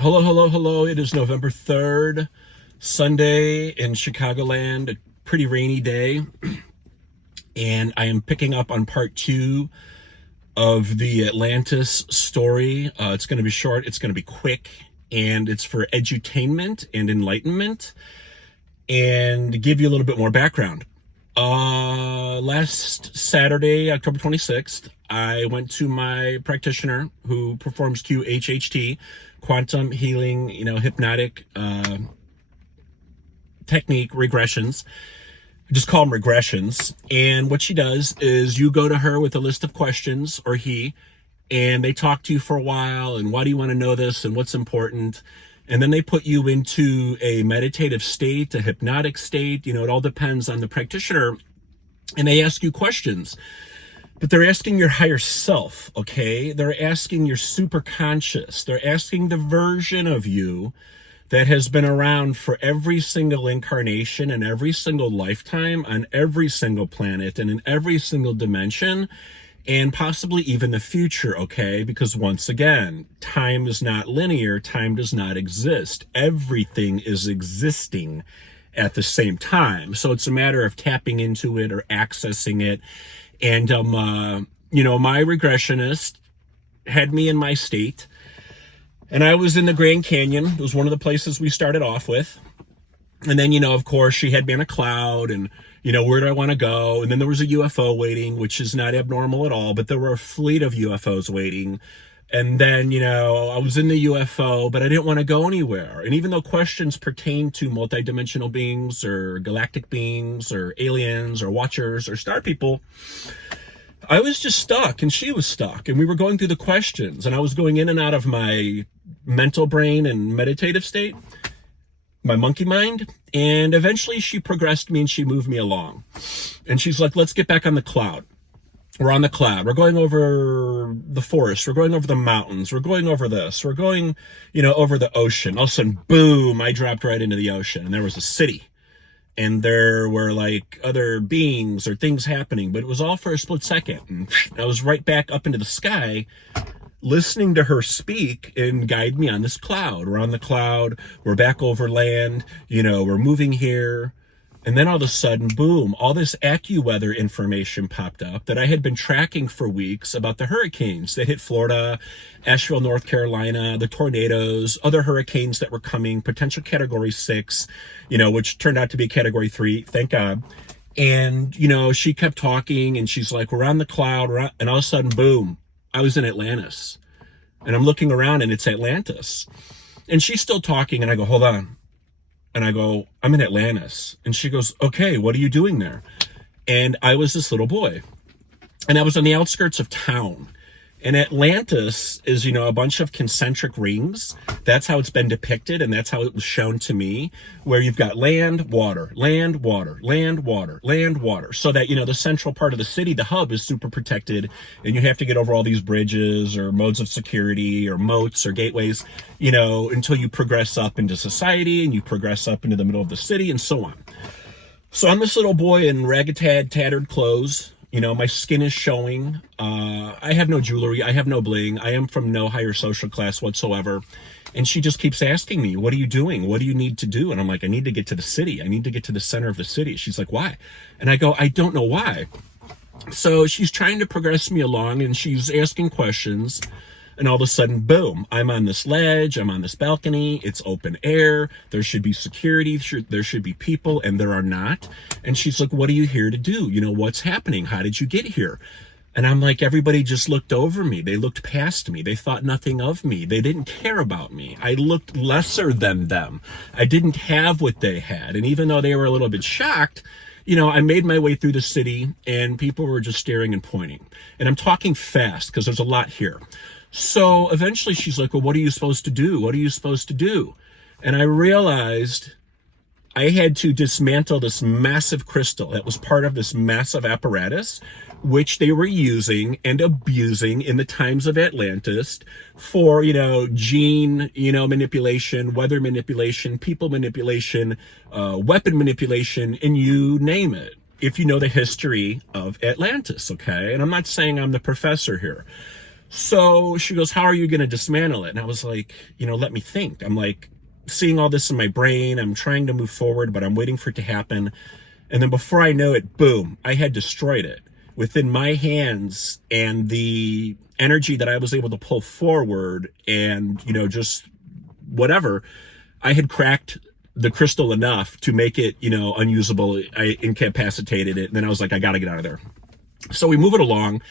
Hello, hello, hello. It is November 3rd, Sunday in Chicagoland, a pretty rainy day. And I am picking up on part two of the Atlantis story. It's going to be short, it's going to be quick, and it's for edutainment and enlightenment, and to give you a little bit more background. Last Saturday, October 26th, I went to my practitioner who performs QHHT, quantum healing, hypnotic technique regressions. I just call them regressions. And what she does is you go to her with a list of questions, or he, and they talk to you for a while. And why do you want to know this? And what's important? And then they put you into a meditative state, a hypnotic state. It all depends on the practitioner. And they ask you questions. But they're asking your higher self, okay? They're asking your superconscious. They're asking the version of you that has been around for every single incarnation and every single lifetime on every single planet and in every single dimension, and possibly even the future, okay? Because once again, time is not linear. Time does not exist. Everything is existing at the same time. So it's a matter of tapping into it or accessing it. And, my regressionist had me in my state, and I was in the Grand Canyon. It was one of the places we started off with. And then, of course, she had me on a cloud and, where do I want to go? And then there was a UFO waiting, which is not abnormal at all, but there were a fleet of UFOs waiting. And then, I was in the UFO, but I didn't want to go anywhere. And even though questions pertain to multidimensional beings or galactic beings or aliens or watchers or star people, I was just stuck and she was stuck. And we were going through the questions and I was going in and out of my mental brain and meditative state, my monkey mind. And eventually she progressed me and she moved me along. And she's like, let's get back on the cloud. We're on the cloud. We're going over the forest. We're going over the mountains. We're going over this. We're going, over the ocean. All of a sudden, boom, I dropped right into the ocean. And there was a city. And there were like other beings or things happening. But it was all for a split second. And I was right back up into the sky, listening to her speak and guide me on this cloud. We're on the cloud. We're back over land. We're moving here. And then all of a sudden, boom, all this AccuWeather information popped up that I had been tracking for weeks about the hurricanes that hit Florida, Asheville, North Carolina, the tornadoes, other hurricanes that were coming, potential category 6, which turned out to be category 3, thank God. And, she kept talking and she's like, we're on the cloud. And all of a sudden, boom, I was in Atlantis. And I'm looking around and it's Atlantis. And she's still talking and I go, hold on. And I go, I'm in Atlantis. And she goes, okay, what are you doing there? And I was this little boy. And I was on the outskirts of town. And Atlantis is, a bunch of concentric rings. That's how it's been depicted. And that's how it was shown to me, where you've got land, water, land, water, land, water, land, water. So that, the central part of the city, the hub, is super protected. And you have to get over all these bridges or modes of security or moats or gateways, until you progress up into society and you progress up into the middle of the city and so on. So I'm this little boy in ragged, tattered clothes. My skin is showing. I have no jewelry. I have no bling. I am from no higher social class whatsoever. And she just keeps asking me, what are you doing? What do you need to do? And I'm like, I need to get to the city. I need to get to the center of the city. She's like, why? And I go, I don't know why. So she's trying to progress me along and she's asking questions. And all of a sudden, boom, I'm on this ledge, I'm on this balcony, it's open air, there should be security, there should be people, and there are not. And she's like, what are you here to do? What's happening? How did you get here? And I'm like, everybody just looked over me. They looked past me. They thought nothing of me. They didn't care about me. I looked lesser than them. I didn't have what they had. And even though they were a little bit shocked, I made my way through the city and people were just staring and pointing. And I'm talking fast because there's a lot here. So eventually she's like, well, what are you supposed to do? What are you supposed to do? And I realized I had to dismantle this massive crystal that was part of this massive apparatus, which they were using and abusing in the times of Atlantis for, gene, manipulation, weather manipulation, people manipulation, weapon manipulation, and you name it, if you know the history of Atlantis, okay? And I'm not saying I'm the professor here. So she goes, how are you going to dismantle it? And I was like, let me think. I'm like seeing all this in my brain. I'm trying to move forward, but I'm waiting for it to happen. And then before I know it, boom, I had destroyed it within my hands, and the energy that I was able to pull forward and, just whatever, I had cracked the crystal enough to make it, unusable. I incapacitated it. And then I was like, I got to get out of there. So we move it along.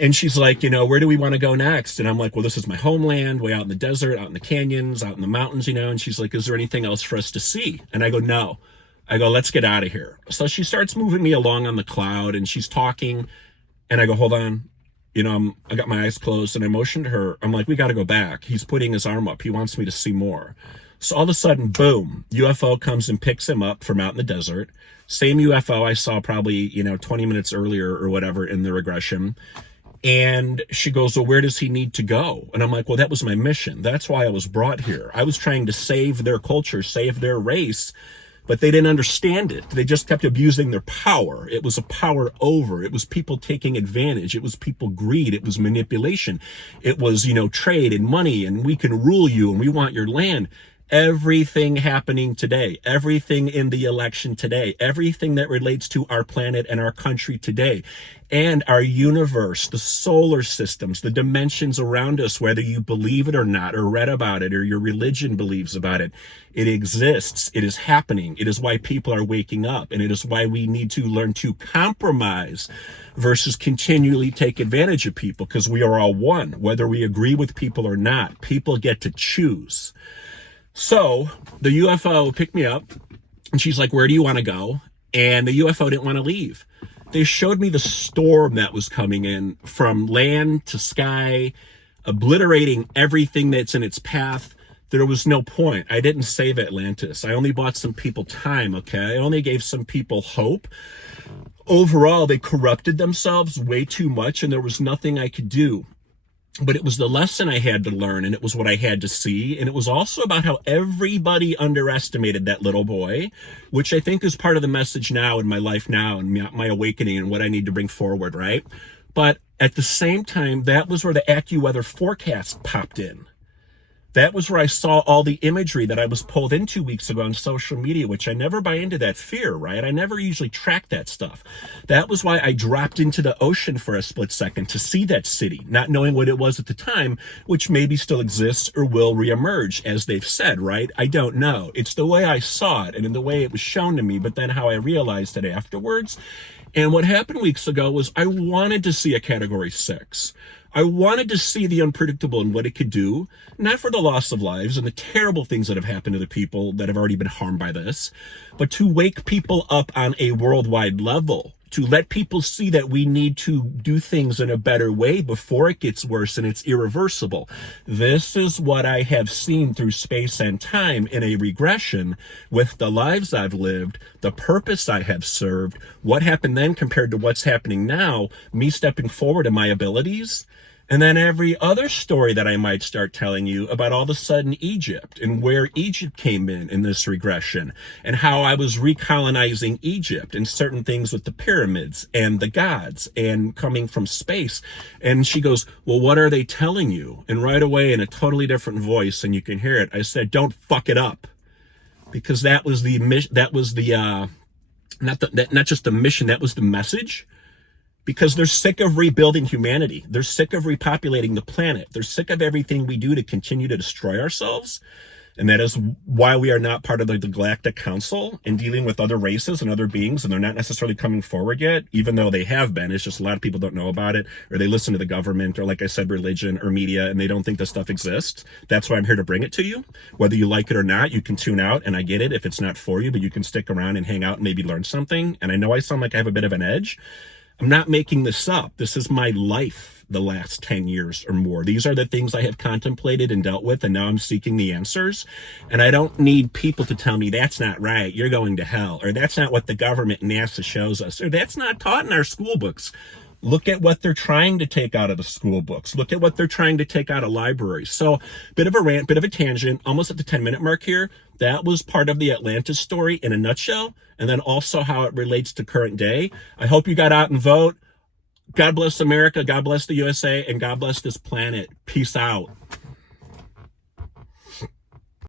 And she's like, where do we want to go next? And I'm like, well, this is my homeland, way out in the desert, out in the canyons, out in the mountains, And she's like, is there anything else for us to see? And I go, no. I go, let's get out of here. So she starts moving me along on the cloud, and she's talking. And I go, hold on. I got my eyes closed, and I motioned to her. I'm like, we got to go back. He's putting his arm up. He wants me to see more. So all of a sudden, boom, UFO comes and picks him up from out in the desert. Same UFO I saw probably, 20 minutes earlier or whatever in the regression. And she goes, well, where does he need to go? And I'm like, well, that was my mission. That's why I was brought here. I was trying to save their culture, save their race, but they didn't understand it. They just kept abusing their power. It was a power over. It was people taking advantage. It was people greed. It was manipulation. It was, trade and money, and we can rule you and we want your land. Everything happening today, everything in the election today, everything that relates to our planet and our country today, and our universe, the solar systems, the dimensions around us, whether you believe it or not, or read about it, or your religion believes about it, it exists. It is happening. It is why people are waking up, and it is why we need to learn to compromise versus continually take advantage of people, because we are all one, whether we agree with people or not. People get to choose. So the UFO picked me up, and she's like, where do you want to go? And the UFO didn't want to leave. They showed me the storm that was coming in from land to sky, obliterating everything that's in its path. There was no point. I didn't save Atlantis. I only bought some people time, okay? I only gave some people hope. Overall, they corrupted themselves way too much, and there was nothing I could do. But it was the lesson I had to learn, and it was what I had to see. And it was also about how everybody underestimated that little boy, which I think is part of the message now in my life now and my awakening and what I need to bring forward, right? But at the same time, that was where the AccuWeather forecast popped in. That was where I saw all the imagery that I was pulled in 2 weeks ago on social media, which I never buy into that fear, right? I never usually track that stuff. That was why I dropped into the ocean for a split second to see that city, not knowing what it was at the time, which maybe still exists or will reemerge, as they've said, right? I don't know. It's the way I saw it and in the way it was shown to me, but then how I realized it afterwards. And what happened weeks ago was I wanted to see a Category 6. I wanted to see the unpredictable and what it could do, not for the loss of lives and the terrible things that have happened to the people that have already been harmed by this, but to wake people up on a worldwide level, to let people see that we need to do things in a better way before it gets worse and it's irreversible. This is what I have seen through space and time in a regression with the lives I've lived, the purpose I have served, what happened then compared to what's happening now, me stepping forward in my abilities. And then every other story that I might start telling you about all of a sudden Egypt and where Egypt came in this regression and how I was recolonizing Egypt and certain things with the pyramids and the gods and coming from space. And she goes, well, what are they telling you? And right away in a totally different voice, and you can hear it, I said, don't fuck it up. Because that was the mission, that was the, not just the mission, that was the message. Because they're sick of rebuilding humanity. They're sick of repopulating the planet. They're sick of everything we do to continue to destroy ourselves. And that is why we are not part of the Galactic Council and dealing with other races and other beings. And they're not necessarily coming forward yet, even though they have been. It's just a lot of people don't know about it, or they listen to the government, or like I said, religion or media, and they don't think this stuff exists. That's why I'm here to bring it to you. Whether you like it or not, you can tune out, and I get it if it's not for you, but you can stick around and hang out and maybe learn something. And I know I sound like I have a bit of an edge. I'm not making this up. This is my life the last 10 years or more. These are the things I have contemplated and dealt with, and now I'm seeking the answers. And I don't need people to tell me that's not right, you're going to hell, or that's not what the government NASA shows us, or that's not taught in our school books. Look at what they're trying to take out of the school books. Look at what they're trying to take out of libraries. So, bit of a rant, bit of a tangent, almost at the 10-minute mark here. That was part of the Atlantis story in a nutshell, and then also how it relates to current day. I hope you got out and vote. God bless America. God bless the USA. And God bless this planet. Peace out.